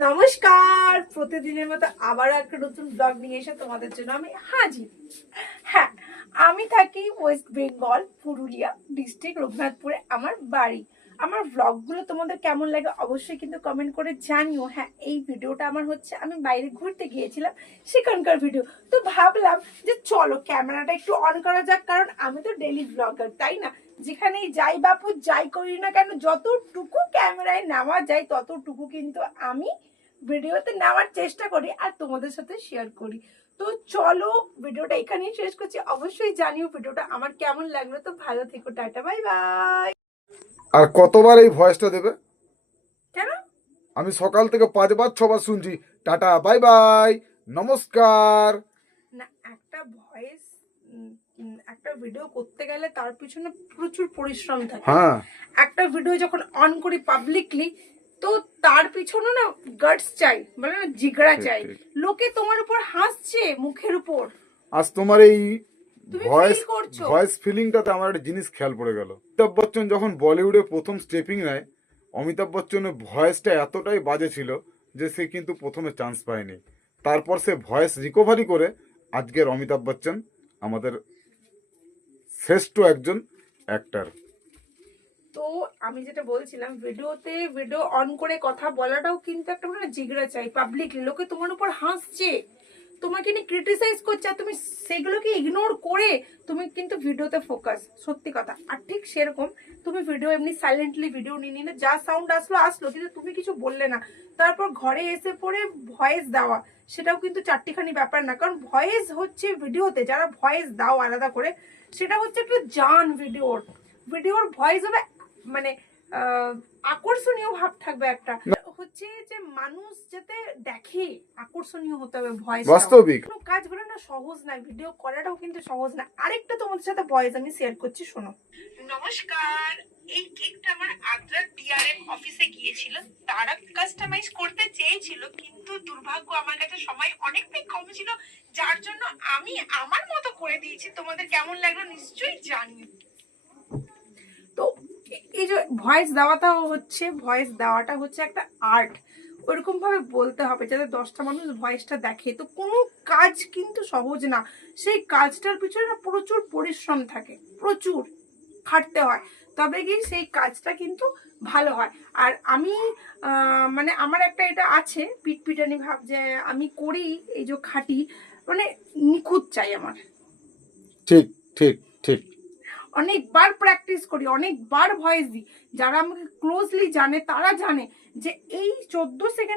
নমস্কার, প্রতিদিনের মতো আবার একটা নতুন ব্লগ নিয়ে এসে তোমাদের জন্য আমি হাজির। হ্যাঁ, আমি থাকি ওয়েস্ট বেঙ্গল, পুরুলিয়া ডিস্ট্রিক্ট, রঘুনাথপুরে আমার বাড়ি। আমার ব্লগগুলো তোমাদের কেমন লাগে অবশ্যই কিন্তু কমেন্ট করে জানিও। হ্যাঁ, এই ভিডিওটা আমার হচ্ছে আমি বাইরে ঘুরতে গিয়েছিলাম, সেখানকার ভিডিও। তো ভাবলাম যে চলো ক্যামেরাটা একটু অন করা যাক, কারণ আমি তো ডেইলি ব্লগার, তাই না? যেখানেই যাই বাপু যাই করি না কেন, যতটুকু ক্যামেরায় নেওয়া যায় ততটুকু কিন্তু আমি ভিডিওতে নেওয়ার চেষ্টা করি আর তোমাদের সাথে শেয়ার করি। তো চলো ভিডিওটা এখানেই শেষ করছি। অবশ্যই জানিও ভিডিওটা আমার কেমন লাগলো। তো ভালো থেকো, টাটা, বাই বাই। আর কতবার এই ভয়েসটা দেবে? কেন? আমি সকাল থেকে 5বার 6বার শুনছি টাটা বাই বাই নমস্কার। না, একটা ভয়েস, একটা ভিডিও করতে গেলে তার পিছনে প্রচুর পরিশ্রম থাকে। হ্যাঁ, একটা ভিডিও যখন অন করি পাবলিকলি, তো তার পিছনে না গাটস চাই, বলে না জিগড়া চাই। লোকে তোমার উপর হাসছে মুখের উপর, আজ তোমার এই তুমি ভয়েস ফিল করছো। ভয়েস ফিলিংটাতে আমার একটা জিনিস খেয়াল পড়ে গেল। অমিতাভ বচ্চন যখন বলিউডে প্রথম স্টেপিং নেয়, অমিতাভ বচ্চনের ভয়েসটা এতটাই বাজে ছিল যে সে কিন্তু প্রথমে চান্স পায়নি। তারপর সে ভয়েস রিকভারি করে আজকের অমিতাভ বচ্চন আমাদের শ্রেষ্ঠ একজন অ্যাক্টর। তো আমি যেটা বলছিলাম, ভিডিওতে ভিডিও অন করে কথা বলাটাও কিন্তু একটা মানে জিগড়া চাই। পাবলিকলি লোকে তোমার উপর হাসছে, তোমাকে নিয়ে ক্রিটিসাইজ করছে, আর তুমি সেগুলোকে ইগনোর করে তুমি কিন্তু ভিডিওতে ফোকাস। সত্যি কথা। আর ঠিক সেরকম তুমি ভিডিও এমনি সাইলেন্টলি ভিডিও নিয়ে নিলে, যা সাউন্ড আসলো আসলো, কিন্তু তুমি কিছু বললে না। তারপর ঘরে এসে পড়ে ভয়েস দেওয়া, সেটাও কিন্তু চারটিখানি ব্যাপার না। কারণ ভয়েস হচ্ছে ভিডিওতে যারা ভয়েস দাও আলাদা করে, সেটা হচ্ছে একটা জান ভিডিওর। ভিডিওর ভয়েস হবে মানে আকর্ষণীয় ভাব থাকবে একটা, হচ্ছে যে মানুষ যাতে দেখে, আকর্ষণীয় হতে হবে ভয়েস। বাস্তবিক কাজগুলো না সহজ না, ভিডিও করাটাও কিন্তু সহজ না। আরেকটা তোমাদের সাথে ভয়েস আমি শেয়ার করছি, শোনো। নমস্কার, এই কেকটা আমার আদ্রা টিআরএম অফিসে গিয়েছিল, তারা কাস্টমাইজ করতে চেয়েছিল, কিন্তু দুর্ভাগ্য আমার কাছে সময় অনেকটাই কম ছিল, যার জন্য আমি আমার মতো করে দিয়েছি। তোমাদের কেমন লাগলো নিশ্চয়ই জানিও। তো এই যে ভয়েস দেওয়াটা হচ্ছে একটা আর্ট। ওইরকম ভাবে বলতে হবে যাতে 10টা মানুষ ভয়েসটা দেখে। তো কোনো কাজ কিন্তু সহজ না, সেই কাজটার পিছনে না প্রচুর পরিশ্রম থাকে, প্রচুর খাটতে হয়, তবে কি সেই কাজটা কিন্তু ভালো হয়। আর আমি মানে আমার একটা এটা আছে পিটপিটানি ভাব, যে আমি করি এই যে খাটি, মানে নিখুঁত চাই আমার। ঠিক ঠিক ঠিক। অনেকবার প্র্যাকটিস করি, অনেকবার ভয়েস দিই। যারা আমাকে ক্লোজলি জানে তারা জানে যে এই 14 সেকেন্ড